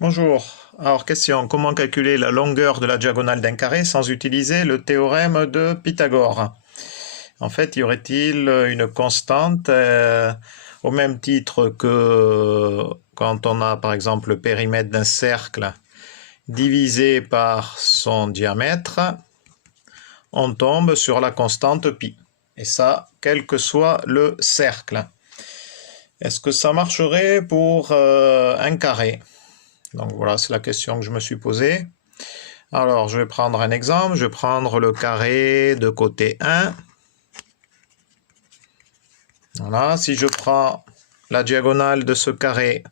Bonjour. Alors, question, comment calculer la longueur de la diagonale d'un carré sans utiliser le théorème de Pythagore? En fait, y aurait-il une constante au même titre que quand on a par exemple le périmètre d'un cercle divisé par son diamètre, on tombe sur la constante pi. Et ça, quel que soit le cercle. Est-ce que ça marcherait pour un carré? Donc voilà, c'est la question que je me suis posée. Alors, je vais prendre un exemple. Je vais prendre le carré de côté 1. Voilà, si je prends la diagonale de ce carré,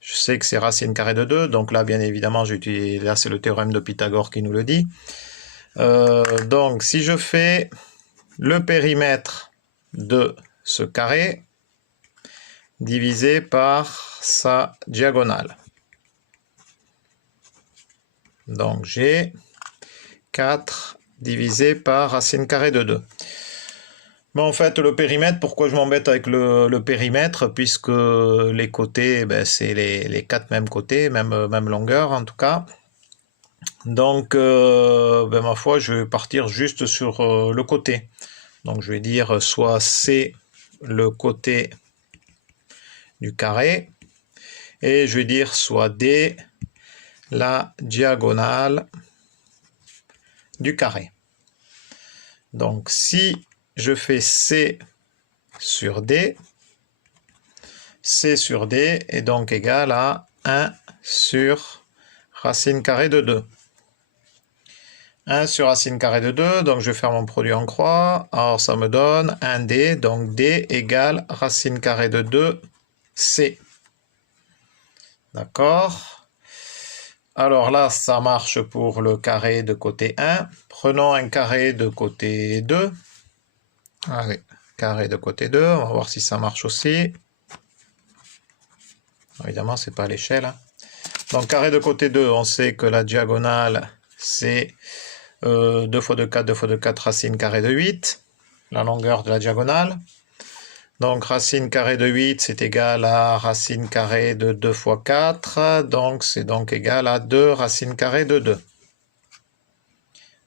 je sais que c'est racine carrée de 2. Donc là, bien évidemment, là, c'est le théorème de Pythagore qui nous le dit. Donc, si je fais le périmètre de ce carré divisé par sa diagonale. Donc, j'ai 4 divisé par racine carrée de 2. Bon, en fait, le périmètre, pourquoi je m'embête avec le périmètre? Puisque les côtés, c'est les 4 mêmes côtés, même longueur en tout cas. Donc, ma foi, je vais partir juste sur le côté. Donc, je vais dire soit C, le côté du carré, et je vais dire soit D, la diagonale du carré. Donc, si je fais C sur D, C sur D est donc égal à 1 sur racine carrée de 2. 1 sur racine carrée de 2, donc je vais faire mon produit en croix. Alors ça me donne 1D, donc D égale racine carrée de 2, C. D'accord? Alors là, ça marche pour le carré de côté 1. Prenons un carré de côté 2. Allez, carré de côté 2, on va voir si ça marche aussi. Évidemment, c'est pas à l'échelle. Hein. Donc, carré de côté 2, on sait que la diagonale, c'est 2 fois 2, 4, 2 fois 2, 4, racine carrée de 8, la longueur de la diagonale. Donc, racine carrée de 8, c'est égal à racine carrée de 2 fois 4, donc c'est donc égal à 2 racine carrée de 2.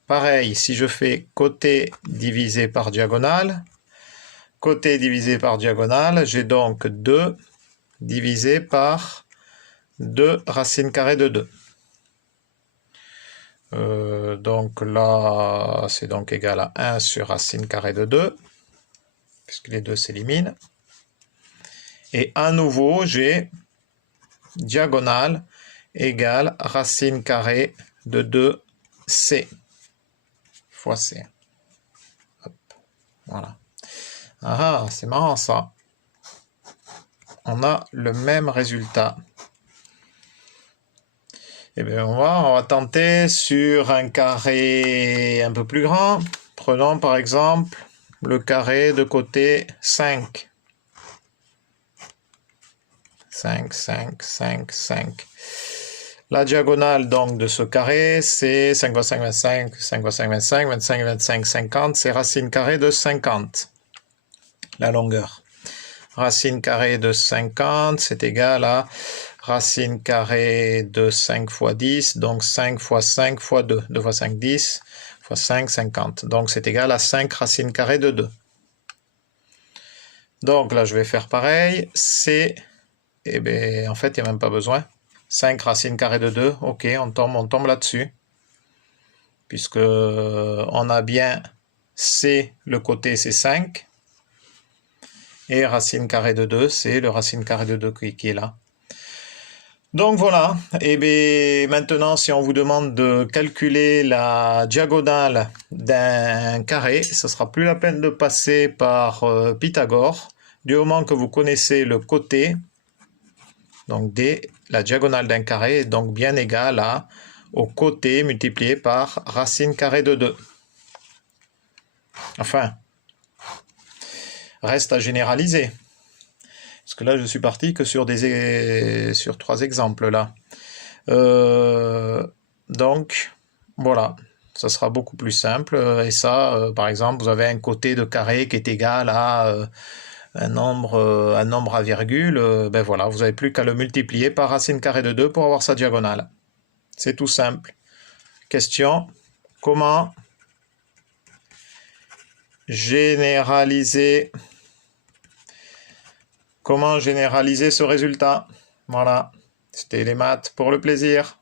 Pareil, si je fais côté divisé par diagonale, côté divisé par diagonale, j'ai donc 2 divisé par 2 racine carrée de 2. Donc là, c'est donc égal à 1 sur racine carrée de 2, puisque les deux s'éliminent. Et à nouveau, j'ai diagonale égale racine carrée de 2c fois c. Hop, voilà. Ah, c'est marrant ça. On a le même résultat. Eh bien, on va tenter sur un carré un peu plus grand. Prenons par exemple le carré de côté 5. 5, 5, 5, 5. La diagonale donc de ce carré, c'est 5 fois 5, 25, 5 fois 5, 25, 25, 25, 50, c'est racine carrée de 50, la longueur. Racine carrée de 50, c'est égal à racine carrée de 5 fois 10, donc 5 fois 5 fois 2, 2 fois 5, 10, fois 5, 50. Donc c'est égal à 5 racine carrée de 2. Donc là, je vais faire pareil, c'est... Eh bien, en fait, il n'y a même pas besoin. 5 racine carrée de 2, ok, on tombe là-dessus. Puisque on a bien C, le côté c'est 5. Et racine carrée de 2, c'est le racine carrée de 2 qui est là. Donc voilà, et bien maintenant si on vous demande de calculer la diagonale d'un carré, ce ne sera plus la peine de passer par Pythagore, du moment que vous connaissez le côté. Donc D, la diagonale d'un carré est donc bien égale au côté multiplié par racine carrée de 2. Enfin, reste à généraliser. Parce que là, je suis parti que sur 3 exemples là. Donc, voilà, ça sera beaucoup plus simple. Et ça, par exemple, vous avez un côté de carré qui est égal à un nombre à virgule, ben voilà, vous n'avez plus qu'à le multiplier par racine carrée de 2 pour avoir sa diagonale. C'est tout simple. Question, comment généraliser ce résultat? Voilà, c'était les maths pour le plaisir.